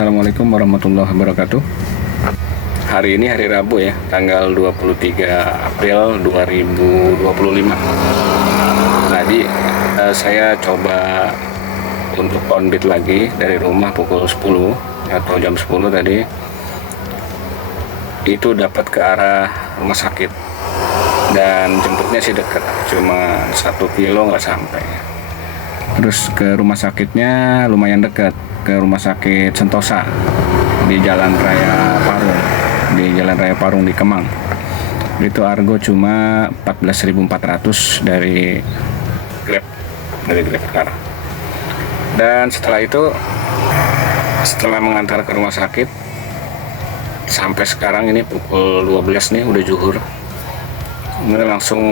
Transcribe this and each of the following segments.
Assalamualaikum warahmatullahi wabarakatuh. Hari ini hari Rabu ya, tanggal 23 April 2025. Tadi saya coba untuk on-beat lagi dari rumah pukul 10 atau jam 10 tadi. Itu dapat ke arah rumah sakit. Dan jemputnya sih dekat, cuma 1 kilo nggak sampai. Terus ke rumah sakitnya lumayan dekat, ke rumah sakit Sentosa di Jalan Raya Parung di Kemang. Itu argo cuma 14.400 dari Grab Car. Dan setelah itu, setelah mengantar ke rumah sakit sampai sekarang ini pukul 12 nih, udah zuhur, ini langsung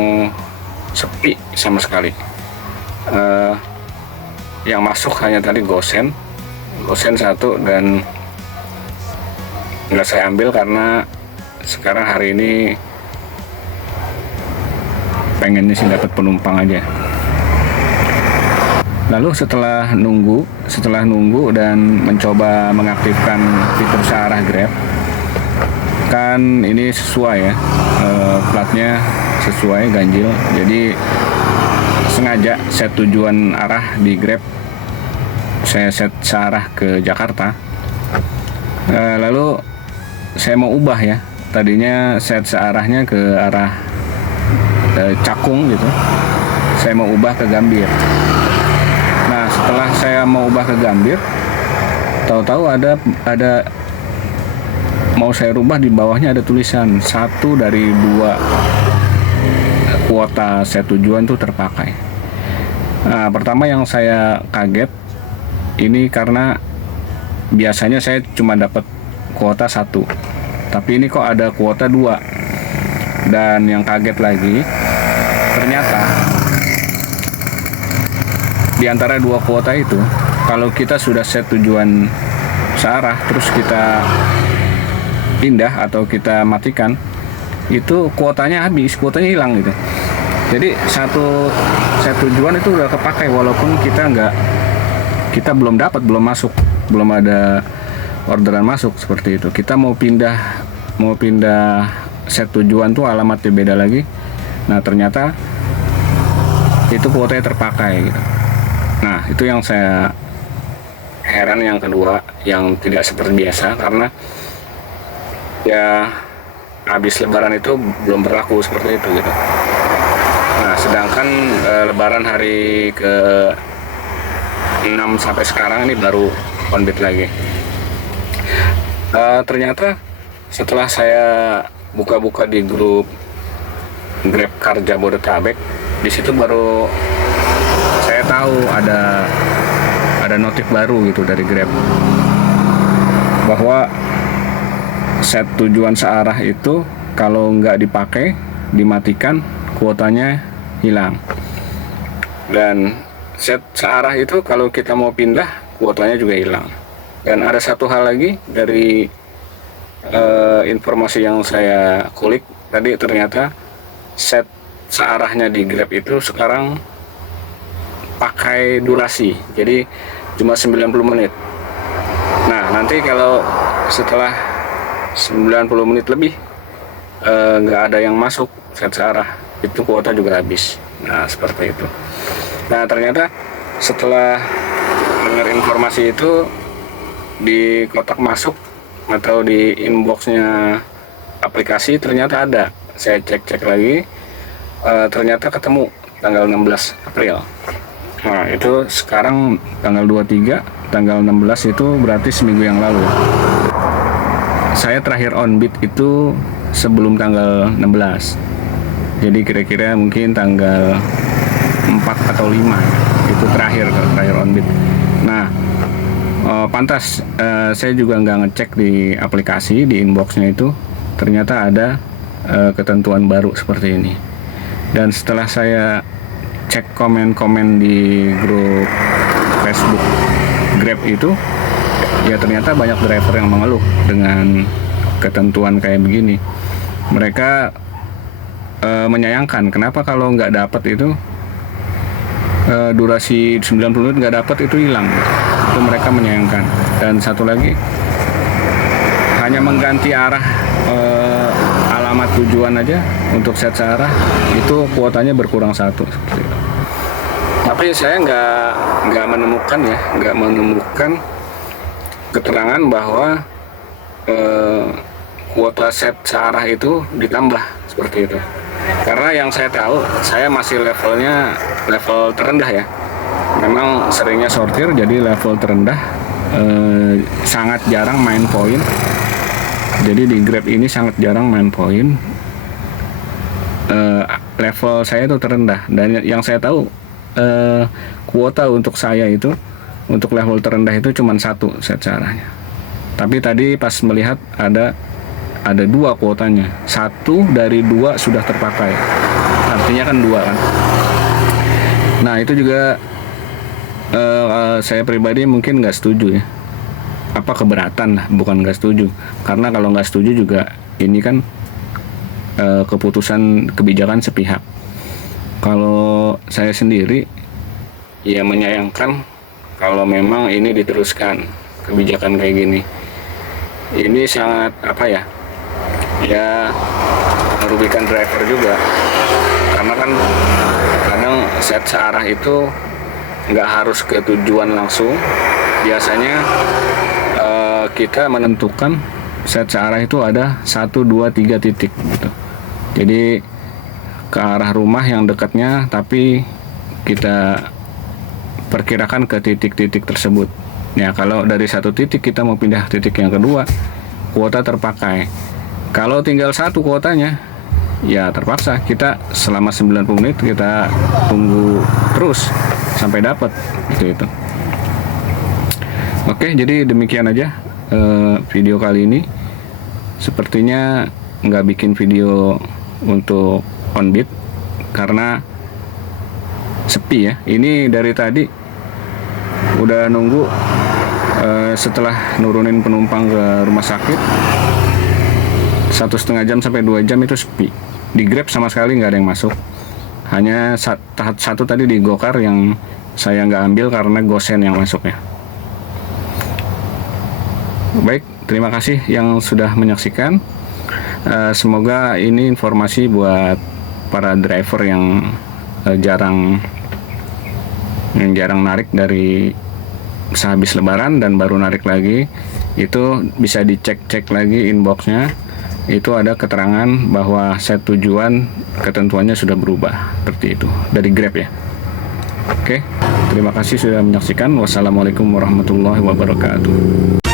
sepi sama sekali. Yang masuk hanya tadi gosen satu, dan nggak saya ambil karena sekarang hari ini pengennya sih dapat penumpang aja. Lalu setelah nunggu dan mencoba mengaktifkan fitur searah Grab, kan ini sesuai ya, platnya sesuai ganjil, jadi sengaja set tujuan arah di Grab, saya set searah ke Jakarta. Lalu saya mau ubah ya, tadinya set searahnya ke arah Cakung gitu, saya mau ubah ke Gambir. Nah, setelah saya mau ubah ke Gambir, tahu-tahu ada mau saya rubah, di bawahnya ada tulisan 1 dari 2 kuota set tujuan tuh terpakai. Nah, pertama yang saya kaget ini karena biasanya saya cuma dapat kuota 1, tapi ini kok ada kuota 2. Dan yang kaget lagi, ternyata di antara 2 kuota itu, kalau kita sudah set tujuan searah terus kita pindah atau kita matikan, itu kuotanya habis, kuotanya hilang gitu. Jadi satu set tujuan itu udah kepakai walaupun kita belum masuk, belum ada orderan masuk seperti itu. Kita mau pindah set tujuan tuh alamatnya beda lagi. Nah, ternyata itu kuotanya terpakai gitu. Nah, itu yang saya heran. Yang kedua, yang tidak seperti biasa, karena ya habis lebaran itu belum berlaku seperti itu gitu. Nah, sedangkan lebaran hari ke 6 sampai sekarang ini baru on-beat lagi. Ternyata setelah saya buka-buka di grup Grab Car Jabodetabek, di situ baru saya tahu ada notif baru gitu dari Grab, bahwa set tujuan searah itu kalau nggak dipakai, dimatikan, kuotanya hilang. Dan set searah itu kalau kita mau pindah, kuotanya juga hilang. Dan ada satu hal lagi dari informasi yang saya kulik tadi, ternyata set searahnya di Grab itu sekarang pakai durasi, jadi cuma 90 menit. Nah, nanti kalau setelah 90 menit lebih nggak ada yang masuk set searah, itu kuota juga habis. Nah, seperti itu. Nah, ternyata setelah dengar informasi itu, di kotak masuk atau di inboxnya aplikasi ternyata ada. Saya cek lagi, ternyata ketemu tanggal 16 April. Nah, itu sekarang tanggal 23, tanggal 16 itu berarti seminggu yang lalu. Saya terakhir on-beat itu sebelum tanggal 16. Jadi kira-kira mungkin tanggal 4 atau 5 itu terakhir on-beat. Nah, pantas saya juga nggak ngecek di aplikasi, di inboxnya itu ternyata ada ketentuan baru seperti ini. Dan setelah saya cek komen-komen di grup Facebook Grab itu, ya ternyata banyak driver yang mengeluh dengan ketentuan kayak begini. Mereka menyayangkan kenapa kalau nggak dapat itu durasi 90 menit nggak dapat, itu hilang. Itu itu mereka menyayangkan. Dan satu lagi, hanya mengganti arah alamat tujuan aja untuk set searah itu kuotanya berkurang 1 seperti itu. Tapi saya nggak menemukan keterangan bahwa kuota set searah itu ditambah seperti itu. Karena yang saya tahu, saya masih level terendah ya. Memang seringnya sortir, jadi level terendah, sangat jarang main poin. Jadi di Grab ini sangat jarang main poin. Level saya itu terendah, dan yang saya tahu kuota untuk saya itu untuk level terendah itu cuma 1 set searahnya. Tapi tadi pas melihat ada 2 kuotanya, 1 dari 2 sudah terpakai, artinya kan 2 kan. Nah itu juga saya pribadi mungkin nggak setuju ya, keberatan lah, bukan nggak setuju, karena kalau nggak setuju juga ini kan keputusan kebijakan sepihak. Kalau saya sendiri ya menyayangkan kalau memang ini diteruskan kebijakan kayak gini. Ini sangat ya merugikan driver juga, karena kan kadang set searah itu nggak harus ke tujuan langsung. Biasanya kita menentukan set searah itu ada 1, 2, 3 titik gitu. Jadi ke arah rumah yang dekatnya, tapi kita perkirakan ke titik-titik tersebut. Ya kalau dari 1 titik kita mau pindah titik yang kedua, kuota terpakai. Kalau tinggal 1 kuotanya, ya terpaksa kita selama 90 menit kita tunggu terus sampai dapat gitu. Oke, jadi demikian aja video kali ini. Sepertinya nggak bikin video untuk Onbit karena sepi ya. Ini dari tadi udah nunggu, setelah nurunin penumpang ke rumah sakit 1,5 jam sampai 2 jam itu sepi. Di Grab sama sekali nggak ada yang masuk. Hanya satu tadi di Gokar yang saya nggak ambil karena gosen yang masuk ya. Baik, terima kasih yang sudah menyaksikan. Semoga ini informasi buat para driver yang jarang narik dari sehabis lebaran dan baru narik lagi. Itu bisa dicek lagi inboxnya. Itu ada keterangan bahwa set tujuan ketentuannya sudah berubah seperti itu dari Grab ya. Oke, terima kasih sudah menyaksikan. Wassalamualaikum warahmatullahi wabarakatuh.